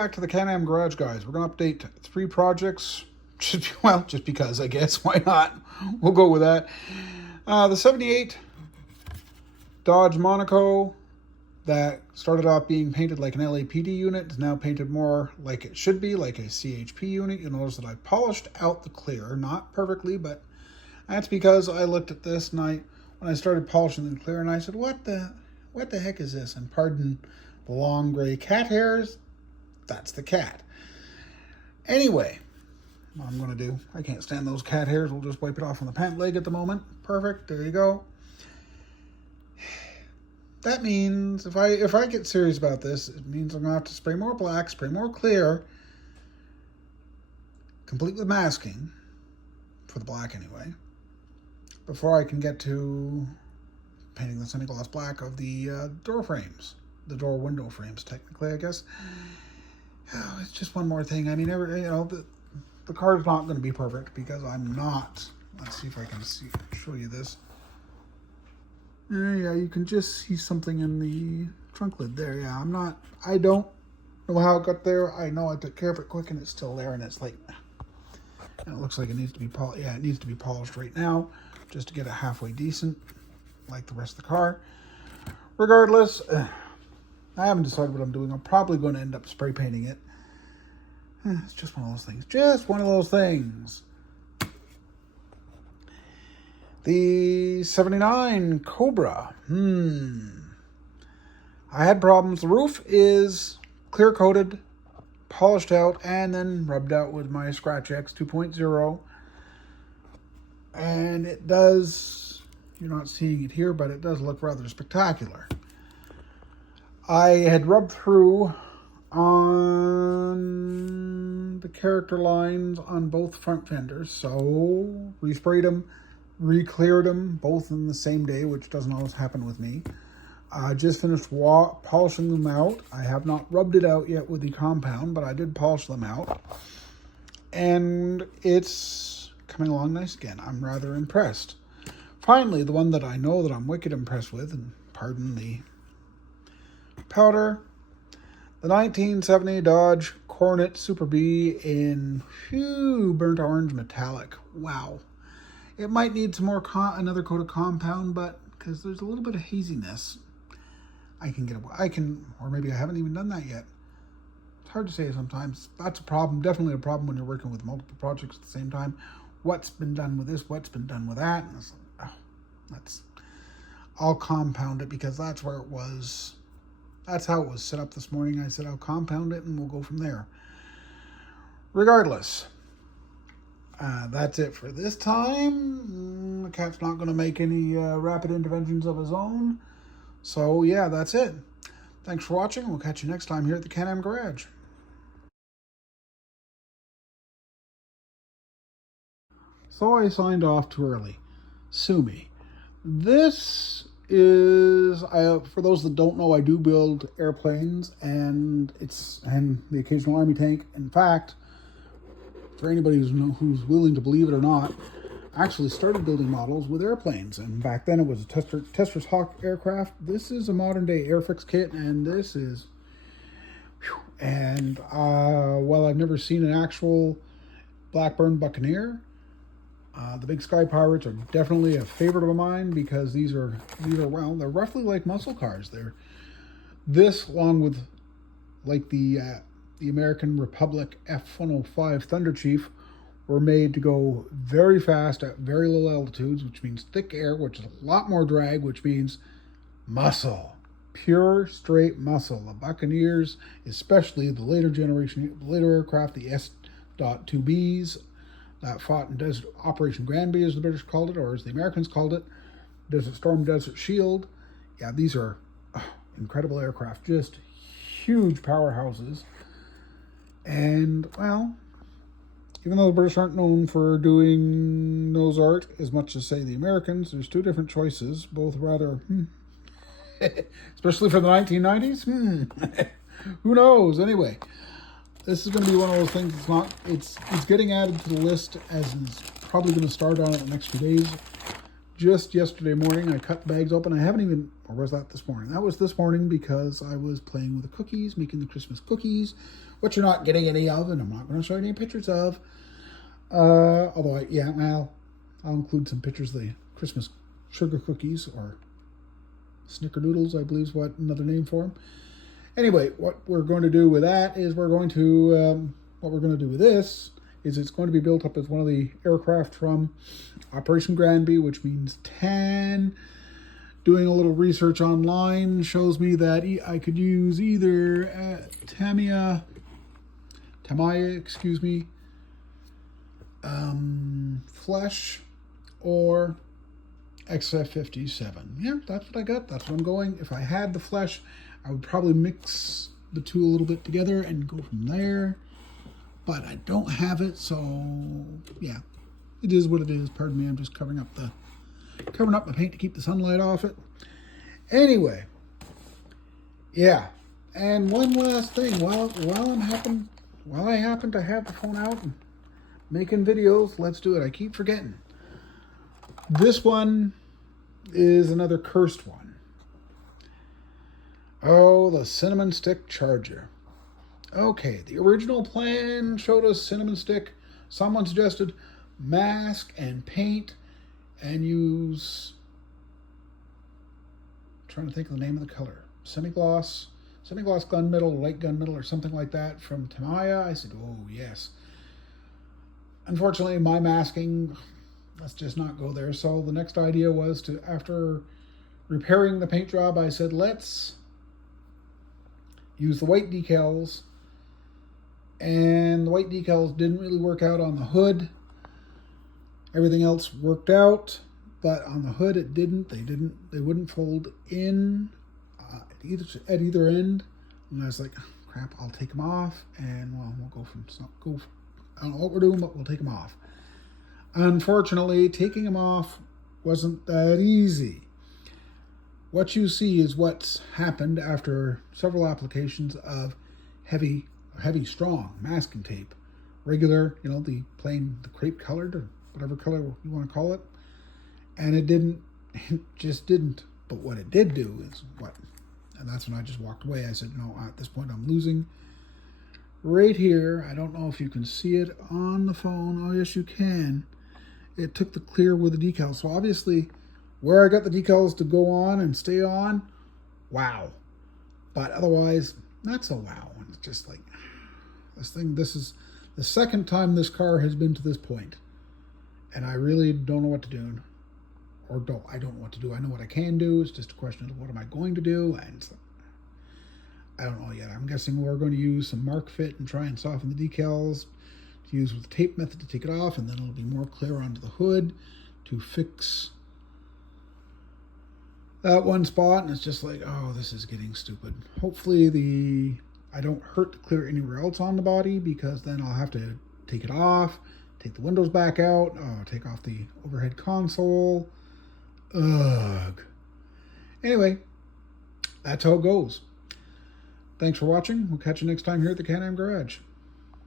back to the Can-Am Garage, guys. We're going to update 3 projects. Just because, I guess. Why not? We'll go with that. The 78 Dodge Monaco that started off being painted like an LAPD unit is now painted more like it should be, like a CHP unit. You'll notice that I polished out the clear. Not perfectly, but that's because I looked at this and when I started polishing the clear, and I said, what the heck is this? And pardon the long gray cat hairs, that's the cat. Anyway, what I'm going to do, I can't stand those cat hairs. We'll just wipe it off on the pant leg at the moment. Perfect. There you go. That means if I get serious about this, it means I'm going to have to spray more black, spray more clear, complete with masking, for the black anyway, before I can get to painting the semi-gloss black of the door frames. The door window frames, technically, I guess. Oh, it's just one more thing. I mean, the car's not going to be perfect because I'm not. Let's see if I can show you this. Yeah, you can just see something in the trunk lid there. Yeah, I don't know how it got there. I know I took care of it quick and it's still there, and it's like, and it looks like it needs to be polished. Yeah, it needs to be polished right now just to get it halfway decent, like the rest of the car. Regardless, I haven't decided what I'm doing. I'm probably going to end up spray painting it. It's just one of those things. Just one of those things. The 79 Cobra. I had problems. The roof is clear coated, polished out, and then rubbed out with my Scratch X 2.0. And it does, you're not seeing it here, but it does look rather spectacular. I had rubbed through on the character lines on both front fenders, so resprayed them, re-cleared them, both in the same day, which doesn't always happen with me. I just finished polishing them out. I have not rubbed it out yet with the compound, but I did polish them out. And it's coming along nice again. I'm rather impressed. Finally, the one that I know that I'm wicked impressed with, and pardon the powder, the 1970 Dodge Coronet Super B in burnt orange metallic. Wow. It might need some more another coat of compound, but because there's a little bit of haziness, or maybe I haven't even done that yet. It's hard to say sometimes. That's a problem. Definitely a problem when you're working with multiple projects at the same time. What's been done with this? What's been done with that? And it's like, I'll compound it because that's where it was. That's how it was set up this morning. I said I'll compound it and we'll go from there. Regardless, that's it for this time. The cat's not going to make any rapid interventions of his own. So yeah, that's it. Thanks for watching. We'll catch you next time here at the Can-Am Garage. So I signed off too early. Sue me. This is, for those that don't know, I do build airplanes and the occasional army tank. In fact, for anybody who's willing to believe it or not, I actually started building models with airplanes. And back then it was a Testor's Hawk aircraft. This is a modern day Airfix kit, and this is, and while I've never seen an actual Blackburn Buccaneer, the Big Sky Pirates are definitely a favorite of mine because these are well, they're roughly like muscle cars. They're this, along with like the American Republic F-105 Thunder Chief, were made to go very fast at very low altitudes, which means thick air, which is a lot more drag, which means muscle, pure straight muscle. The Buccaneers, especially the later aircraft, the S.2Bs, that fought in Desert Operation Granby, as the British called it, or as the Americans called it, Desert Storm, Desert Shield. Yeah, these are incredible aircraft, just huge powerhouses. And, well, even though the British aren't known for doing nose art as much as, say, the Americans, there's two different choices, both rather, especially for the 1990s. Who knows? Anyway, this is going to be one of those things. It's getting added to the list, as it's probably going to start on it the next few days. Just yesterday morning, I cut bags open. I haven't even, or was that this morning? That was this morning because I was playing with the cookies, making the Christmas cookies, which you're not getting any of, and I'm not going to show you any pictures of. Although, I'll include some pictures of the Christmas sugar cookies, or snickerdoodles, I believe is what another name for them. Anyway, what we're going to do with that is what we're going to do with this is it's going to be built up as one of the aircraft from Operation Granby, which means tan. Doing a little research online shows me that I could use either Tamiya, Flesh, or XF57. Yeah, that's what I got. That's what I'm going. If I had the Flesh, I would probably mix the two a little bit together and go from there. But I don't have it, so yeah, it is what it is. Pardon me, I'm just covering up my paint to keep the sunlight off it. Anyway, yeah. And one last thing, while I happen to have the phone out and making videos, let's do it. I keep forgetting. This one is another cursed one. Oh, the cinnamon stick charger. Okay, the original plan showed us cinnamon stick. Someone suggested mask and paint and use, I'm trying to think of the name of the color, semi-gloss gunmetal, light gunmetal, or something like that from Tamiya. I said, oh yes. Unfortunately, my masking, let's just not go there. So the next idea was to, after repairing the paint job, I said, let's use the white decals. And the white decals didn't really work out on the hood. Everything else worked out, but on the hood it didn't. They wouldn't fold in at either end. And I was like, oh, crap, I'll take them off, and well, we'll I don't know what we're doing, but we'll take them off. Unfortunately, taking them off wasn't that easy. What you see is what's happened after several applications of heavy, strong masking tape. Regular, the crepe colored, or whatever color you want to call it. And it just didn't. But what it did do is and that's when I just walked away. I said, no, at this point I'm losing. Right here, I don't know if you can see it on the phone. Oh, yes, you can. It took the clear with the decals. So obviously, where I got the decals to go on and stay on, wow. But otherwise, not so wow. It's just like, this is the second time this car has been to this point. And I really don't know what to do. I don't know what to do. I know what I can do. It's just a question of what am I going to do? And so, I don't know yet. I'm guessing we're going to use some Mark Fit and try and soften the decals to use with the tape method to take it off, and then it'll be more clear onto the hood to fix that one spot. And it's just like, oh, this is getting stupid. Hopefully I don't hurt the clear anywhere else on the body, because then I'll have to take it off, take the windows back out, take off the overhead console. Ugh. Anyway, that's how it goes. Thanks for watching. We'll catch you next time here at the Can-Am Garage.